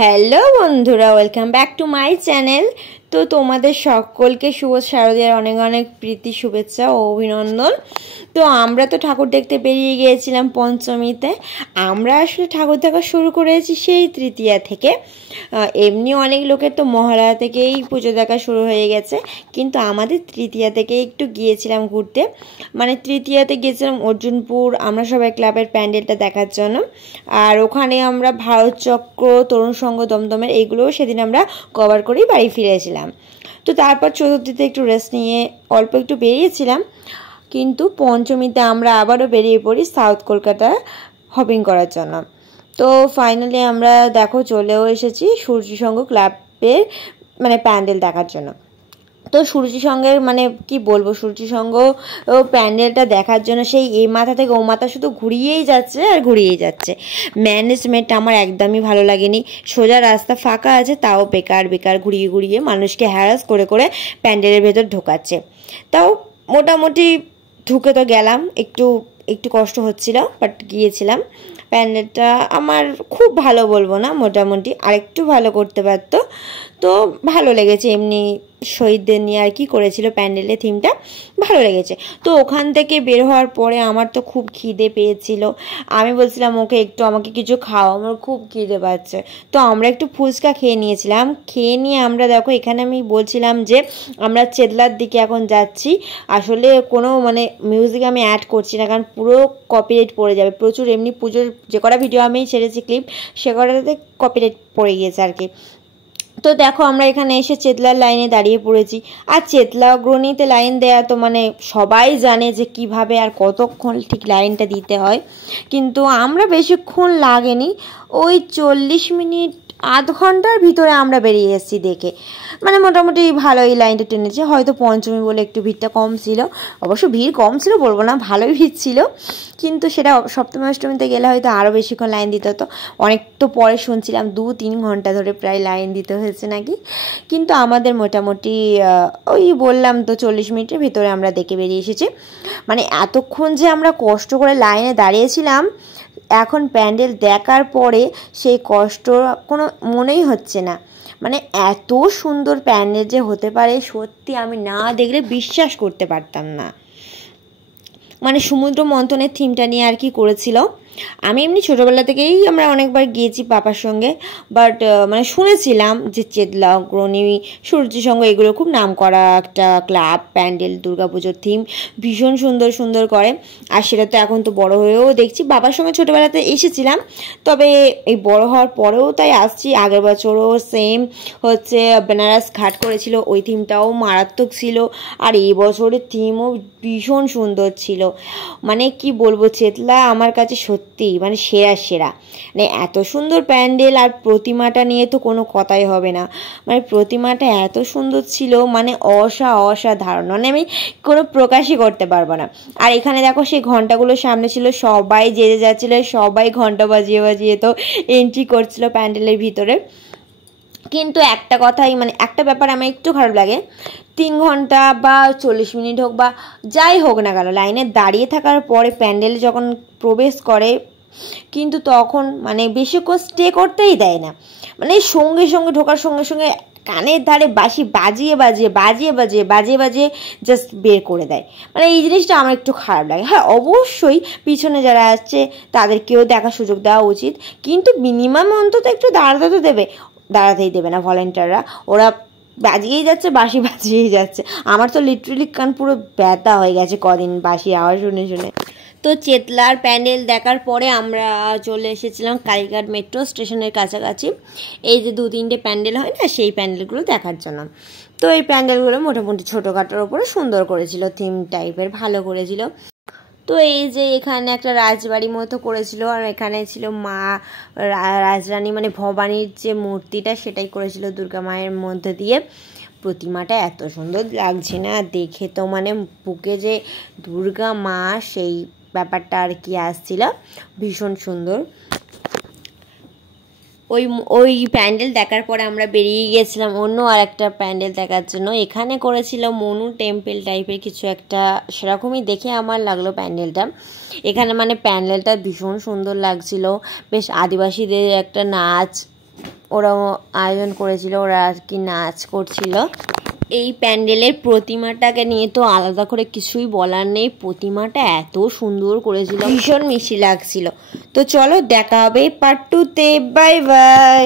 Hello বন্ধুরা, welcome back to my channel. তো তোমাদের সকলকে শুভ শারদীয়ার অনেক অনেক প্রীতি, শুভেচ্ছা ও অভিনন্দন। তো আমরা তো ঠাকুর দেখতে বেরিয়ে গিয়েছিলাম পঞ্চমীতে। আমরা আসলে ঠাকুর দেখা শুরু করেছি সেই তৃতীয়া থেকে। এমনি অনেক লোকের তো মহালয়া থেকেই পুজো দেখা শুরু হয়ে গেছে, কিন্তু আমাদের তৃতীয়া থেকে একটু গিয়েছিলাম ঘুরতে। মানে তৃতীয়াতে গিয়েছিলাম অর্জুনপুর আমরা সবাই ক্লাবের প্যান্ডেলটা দেখার জন্য। আর ওখানে আমরা ভারত চক্র, তরুণ সংঘ, দমদমের এইগুলোও সেদিন আমরা কভার করেই বাড়ি ফিরেছিলাম। তো তারপর চতুর্থীতে একটু রেস্ট নিয়ে অল্প একটু বেরিয়েছিলাম, কিন্তু পঞ্চমীতে আমরা আবারও বেরিয়ে পড়ি সাউথ কলকাতা হপিং করার জন্য। তো ফাইনালি আমরা দেখো চলেও এসেছি সূর্য সংঘ ক্লাবের মানে প্যান্ডেল দেখার জন্য। তো সূর্য সঙ্গের মানে কি বলবো, সূর্য সঙ্গ প্যান্ডেলটা দেখার জন্য সেই এ মাথা থেকে ও মাথা শুধু ঘুরিয়েই যাচ্ছে আর ঘুরিয়েই যাচ্ছে। ম্যানেজমেন্ট আমার একদমই ভালো লাগেনি। সোজা রাস্তা ফাঁকা আছে, তাও বেকার বেকার ঘুরিয়ে ঘুরিয়ে মানুষকে হ্যারাস করে করে প্যান্ডেলের ভেতর ঢোকাচ্ছে। তাও মোটামুটি ঢুকে তো গেলাম, একটু একটু কষ্ট হচ্ছিল, বাট গিয়েছিলাম। প্যান্ডেলটা আমার খুব ভালো বলবো না, মোটামুটি আরেকটু ভালো করতে পারতো। তো ভালো লেগেছে, এমনি শহীদদের নিয়ে আর কি করেছিল প্যান্ডেলের থিমটা, ভালো লেগেছে। তো ওখান থেকে বের হওয়ার পরে আমার তো খুব খিদে পেয়েছিল। আমি বলছিলাম ওকে একটু আমাকে কিছু খাও, আমার খুব খিদে পাচ্ছে। তো আমরা একটু ফুচকা খেয়ে নিয়েছিলাম। খেয়ে নিয়ে আমরা দেখো এখানে আমি বলছিলাম যে আমরা চেতলার দিকে এখন যাচ্ছি। আসলে কোনো মানে মিউজিক আমি অ্যাড করছি না, কারণ পুরো কপিরাইট পড়ে যাবে প্রচুর। এমনি পুজোর যে কটা ভিডিও আমি ছেড়েছি ক্লিপ, সে কটাতে কপিরাইট পড়ে গিয়েছে আর কি। তো দেখো আমরা এখানে এসে চেতলার লাইনে দাঁড়িয়ে পড়েছি। আর চেতলা অগ্রণীতে লাইন দেয়া তো মানে সবাই জানে যে কিভাবে আর কতক্ষণ ঠিক লাইনটা দিতে হয়, কিন্তু আমরা বেশিক্ষণ লাগেনি, ওই 40 মিনিট আধ ঘন্টার ভিতরে আমরা বেরিয়ে এসেছি দেখে। মানে মোটামুটি ভালোই লাইনটা টেনেছে। হয়তো পঞ্চমী বলে একটু ভিড়টা কম ছিল, অবশ্য ভিড় কম ছিল বলবো না, ভালোই ভিড় ছিল। কিন্তু সেটা সপ্তমী অষ্টমীতে গেলে হয়তো আরও বেশিক্ষণ লাইন দিতে হতো। অনেক তো পরে শুনছিলাম 2-3 ঘন্টা ধরে প্রায় লাইন দিতে হয়েছে নাকি। কিন্তু আমাদের মোটামুটি ওই বললাম তো 40 মিনিটের ভিতরে আমরা দেখে বেরিয়ে এসেছি। মানে এতক্ষণ যে আমরা কষ্ট করে লাইনে দাঁড়িয়েছিলাম, এখন প্যান্ডেল দেখার পরে সেই কষ্ট কোনো মনেই হচ্ছে না। মানে এত সুন্দর প্যান্ডেল যে হতে পারে সত্যি আমি না দেখলে বিশ্বাস করতে পারতাম না। মানে সমুদ্র মন্থনের থিমটা নিয়ে আর কি করেছিল। আমি এমনি ছোটোবেলা থেকেই আমরা অনেকবার গিয়েছি পাপার সঙ্গে, বাট মানে শুনেছিলাম যে চেতলা অগ্রণী, সূর্য সংঘ এগুলো খুব নাম করা একটা ক্লাব প্যান্ডেল, দুর্গাপুজোর থিম ভীষণ সুন্দর সুন্দর করে। আর সেটা তো এখন তো বড় হয়েও দেখছি। বাবার সঙ্গে ছোটোবেলাতে এসেছিলাম, তবে এই বড় হওয়ার পরেও তাই আসছি। আগের বছরও সেম হচ্ছে বেনারস ঘাট করেছিল, ওই থিমটাও মারাত্মক ছিল। আর এই বছরের থিমও ভীষণ সুন্দর ছিল। মানে কি বলবো, চেতলা আমার কাছে সত্যি মানে সেরা সেরা। মানে এত সুন্দর প্যান্ডেল, আর প্রতিমাটা নিয়ে তো কোনো কথাই হবে না। মানে প্রতিমাটা এত সুন্দর ছিল, মানে অসাধারণ, মানে আমি কোনো প্রকাশই করতে পারবো না। আর এখানে দেখো সেই ঘন্টাগুলোর সামনে ছিল, সবাই যে যাচ্ছিল সবাই ঘন্টা বাজিয়ে বাজিয়ে তো এন্ট্রি করছিল প্যান্ডেলের ভিতরে। কিন্তু একটা কথাই মানে একটা ব্যাপার আমার একটু খারাপ লাগে, 3 ঘন্টা বা 40 মিনিট হোক বা যাই হোক না কেন, লাইনে দাঁড়িয়ে থাকার পরে প্যান্ডেলে যখন প্রবেশ করে, কিন্তু তখন মানে বেশিক্ষণ স্টে করতেই দেয় না। মানে সঙ্গে সঙ্গে ঢোকার সঙ্গে সঙ্গে কানের ধারে বাঁশি বাজিয়ে বাজিয়ে বাজিয়ে বাজিয়ে বাজিয়ে বাজিয়ে জাস্ট বের করে দেয়। মানে এই জিনিসটা আমার একটু খারাপ লাগে। হ্যাঁ অবশ্যই পিছনে যারা আসছে তাদেরকেও দেখার সুযোগ দেওয়া উচিত, কিন্তু মিনিমাম অন্তত একটু দাঁড়াতে তো দেবে। দাঁড়াতেই দেবে না ভলেন্টিয়াররা, ওরা বাজিয়েই যাচ্ছে, বাঁশি বাজিয়েই যাচ্ছে। আমার তো লিটারেলি কান পুরো ব্যথা হয়ে গেছে কদিন বাঁশি আওয়াজ শুনে শুনে। তো চেতলার প্যান্ডেল দেখার পরে আমরা চলে এসেছিলাম কালীঘাট মেট্রো স্টেশনের কাছাকাছি। এই যে 2-3টে প্যান্ডেল হয় না, সেই প্যান্ডেলগুলো দেখার জন্য। তো এই প্যান্ডেলগুলো মোটামুটি ছোটোখাটোর ওপরে সুন্দর করেছিল, থিম টাইপের ভালো করেছিল। তো এই যে এখানে একটা রাজবাড়ি মতো করেছিল, আর এখানে ছিল মা রাজরানী মানে ভবানীর যে মূর্তিটা, সেটাই করেছিল দুর্গা মায়ের মধ্যে দিয়ে। প্রতিমাটা এত সুন্দর লাগছে না দেখে, তো মানে বুকে যে দুর্গা মা সেই ব্যাপারটা আর কি আসছিল, ভীষণ সুন্দর। ওই ওই প্যান্ডেল দেখার পরে আমরা বেরিয়ে গিয়েছিলাম অন্য আর একটা প্যান্ডেল দেখার জন্য। এখানে করেছিল মনু টেম্পল টাইপের কিছু একটা, সেরকমই দেখে আমার লাগলো প্যান্ডেলটা। এখানে মানে প্যান্ডেলটা ভীষণ সুন্দর লাগছিল, বেশ আদিবাসীদের একটা নাচ ওরাও আয়োজন করেছিল, ওরা আর কি নাচ করছিল। এই প্যান্ডেলের প্রতিমাটাকে নিয়ে তো আলাদা করে কিছুই বলার নেই, প্রতিমাটা এত সুন্দর করেছিল, ভীষণ মিষ্টি লাগছিল। তো চলো দেখা হবে পার্ট 2-তে, বাই বাই।